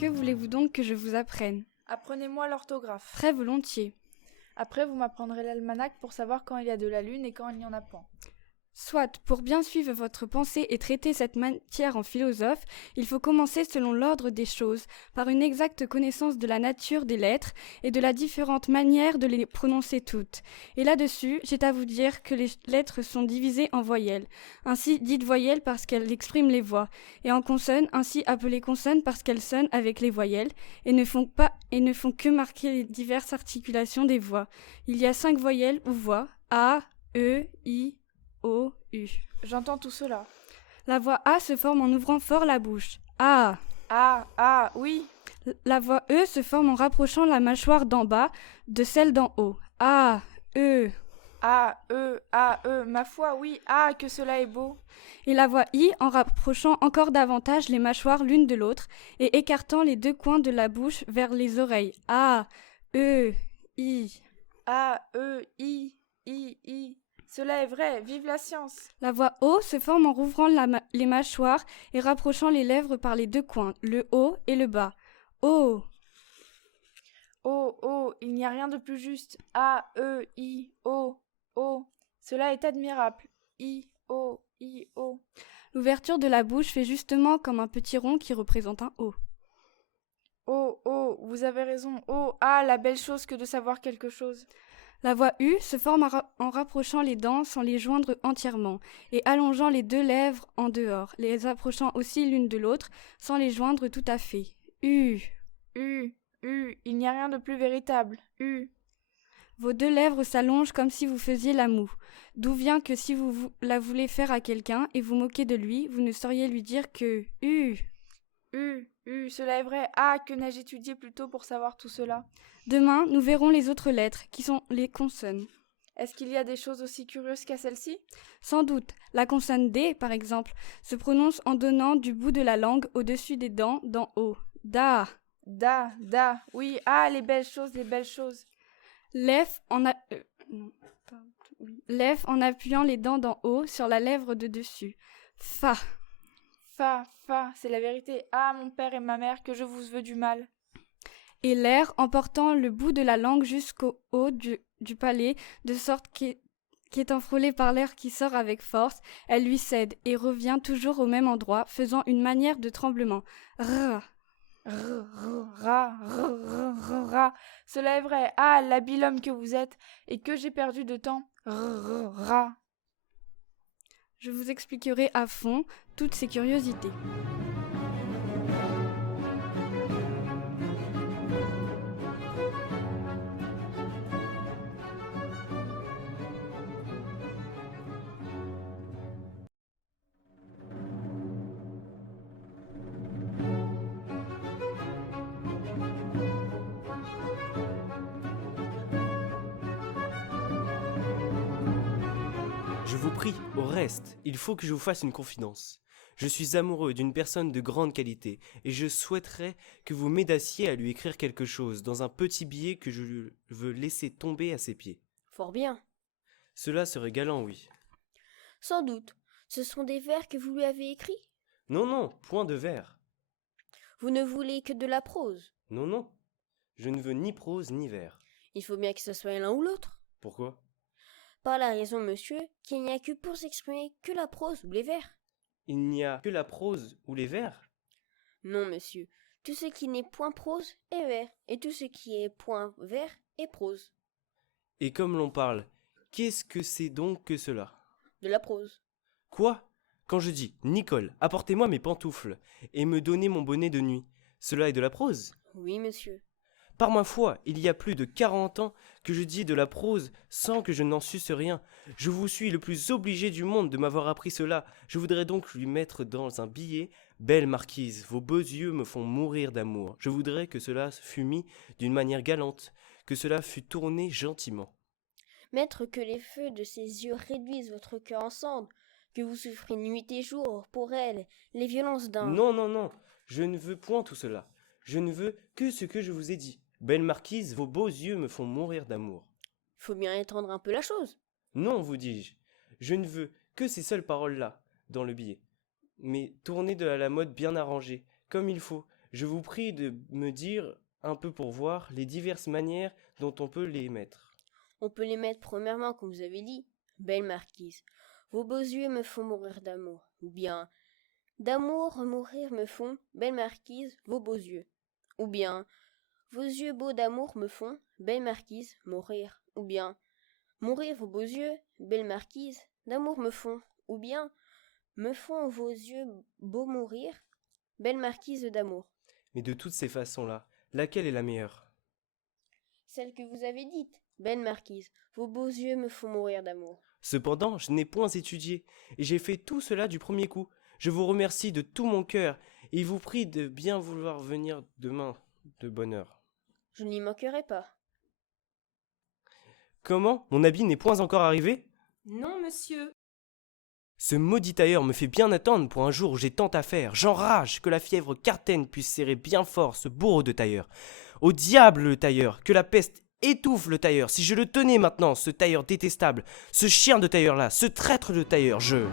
Que voulez-vous donc que je vous apprenne ? Apprenez-moi l'orthographe. Très volontiers. Après, vous m'apprendrez l'almanach pour savoir quand il y a de la lune et quand il n'y en a point. Soit, pour bien suivre votre pensée et traiter cette matière en philosophe, il faut commencer selon l'ordre des choses, par une exacte connaissance de la nature des lettres et de la différente manière de les prononcer toutes. Et là-dessus, j'ai à vous dire que les lettres sont divisées en voyelles, ainsi dites voyelles parce qu'elles expriment les voix, et en consonnes, ainsi appelées consonnes parce qu'elles sonnent avec les voyelles, et ne font que marquer les diverses articulations des voix. Il y a 5 voyelles ou voix, A, E, I, O, U. J'entends tout cela. La voix A se forme en ouvrant fort la bouche. A. Ah, oui. La voix E se forme en rapprochant la mâchoire d'en bas de celle d'en haut. A, E. Ah, ma foi, oui. Ah, que cela est beau. Et la voix I en rapprochant encore davantage les mâchoires l'une de l'autre et écartant les deux coins de la bouche vers les oreilles. A, E, I. A, E, I. Cela est vrai, vive la science. La voix O se forme en rouvrant les mâchoires et rapprochant les lèvres par les deux coins, le haut et le bas. O. Oh, il n'y a rien de plus juste. A, E, I, O. Cela est admirable. I, O. L'ouverture de la bouche fait justement comme un petit rond qui représente un O. Oh, vous avez raison. Oh, ah, la belle chose que de savoir quelque chose. La voix U se forme en rapprochant les dents sans les joindre entièrement et allongeant les deux lèvres en dehors, les approchant aussi l'une de l'autre sans les joindre tout à fait. U. Il n'y a rien de plus véritable. U. Vos deux lèvres s'allongent comme si vous faisiez la moue, d'où vient que si vous la voulez faire à quelqu'un et vous moquez de lui, vous ne sauriez lui dire que U. Cela est vrai. Ah, que n'ai-je étudié plus tôt pour savoir tout cela. Demain, nous verrons les autres lettres, qui sont les consonnes. Est-ce qu'il y a des choses aussi curieuses qu'à celle-ci ? Sans doute. La consonne D, par exemple, se prononce en donnant du bout de la langue au-dessus des dents d'en haut. Da. Oui, ah, les belles choses. L'F en appuyant les dents d'en haut sur la lèvre de dessus. Fa. C'est la vérité. Ah, mon père et ma mère, que je vous veux du mal. Et l'air en portant le bout de la langue jusqu'au haut du palais, de sorte qu'étant frôlée par l'air qui sort avec force, elle lui cède et revient toujours au même endroit, faisant une manière de tremblement. Ra. Ra. Cela est vrai. Ah, l'habile homme que vous êtes, et que j'ai perdu de temps. Ra. Je vous expliquerai à fond toutes ces curiosités. Je vous prie, au reste, il faut que je vous fasse une confidence. Je suis amoureux d'une personne de grande qualité, et je souhaiterais que vous m'aidassiez à lui écrire quelque chose dans un petit billet que je veux laisser tomber à ses pieds. Fort bien. Cela serait galant, oui. Sans doute. Ce sont des vers que vous lui avez écrits ? Non, point de vers. Vous ne voulez que de la prose ? Non. Je ne veux ni prose ni vers. Il faut bien que ce soit l'un ou l'autre. Pourquoi ? Par la raison, monsieur, qu'il n'y a que pour s'exprimer que la prose ou les vers. Il n'y a que la prose ou les vers ? Non, monsieur. Tout ce qui n'est point prose est vers, et tout ce qui est point vers est prose. Et comme l'on parle, qu'est-ce que c'est donc que cela ? De la prose. Quoi ? Quand je dis « Nicole, apportez-moi mes pantoufles et me donnez mon bonnet de nuit », cela est de la prose ? Oui, monsieur. Par ma foi, il y a plus de 40 ans que je dis de la prose sans que je n'en susse rien. Je vous suis le plus obligé du monde de m'avoir appris cela. Je voudrais donc lui mettre dans un billet « Belle marquise, vos beaux yeux me font mourir d'amour ». Je voudrais que cela fût mis d'une manière galante, que cela fût tourné gentiment. Maître, que les feux de ses yeux réduisent votre cœur en cendres, que vous souffrez nuit et jour pour elle, les violences d'un... Non, je ne veux point tout cela. Je ne veux que ce que je vous ai dit. Belle marquise, vos beaux yeux me font mourir d'amour. Il faut bien étendre un peu la chose. Non, vous dis-je. Je ne veux que ces seules paroles-là, dans le billet. Mais tournées à la mode bien arrangée, comme il faut. Je vous prie de me dire, un peu pour voir, les diverses manières dont on peut les mettre. On peut les mettre premièrement, comme vous avez dit. Belle marquise, vos beaux yeux me font mourir d'amour. Ou bien, d'amour mourir me font, belle marquise, vos beaux yeux. Ou bien, vos yeux beaux d'amour me font, belle marquise, mourir. Ou bien, mourir vos beaux yeux, belle marquise, d'amour me font. Ou bien, me font vos yeux beaux mourir, belle marquise d'amour. Mais de toutes ces façons-là, laquelle est la meilleure? Celle que vous avez dite, belle marquise, vos beaux yeux me font mourir d'amour. Cependant, je n'ai point étudié, et j'ai fait tout cela du premier coup. Je vous remercie de tout mon cœur, et vous prie de bien vouloir venir demain, de bonne heure. Je n'y manquerai pas. Comment? Mon habit n'est point encore arrivé? Non, monsieur. Ce maudit tailleur me fait bien attendre pour un jour où j'ai tant à faire. J'enrage que la fièvre cartaine puisse serrer bien fort ce bourreau de tailleur. Au diable le tailleur, que la peste étouffe le tailleur. Si je le tenais maintenant, ce tailleur détestable, ce chien de tailleur-là, ce traître de tailleur, je...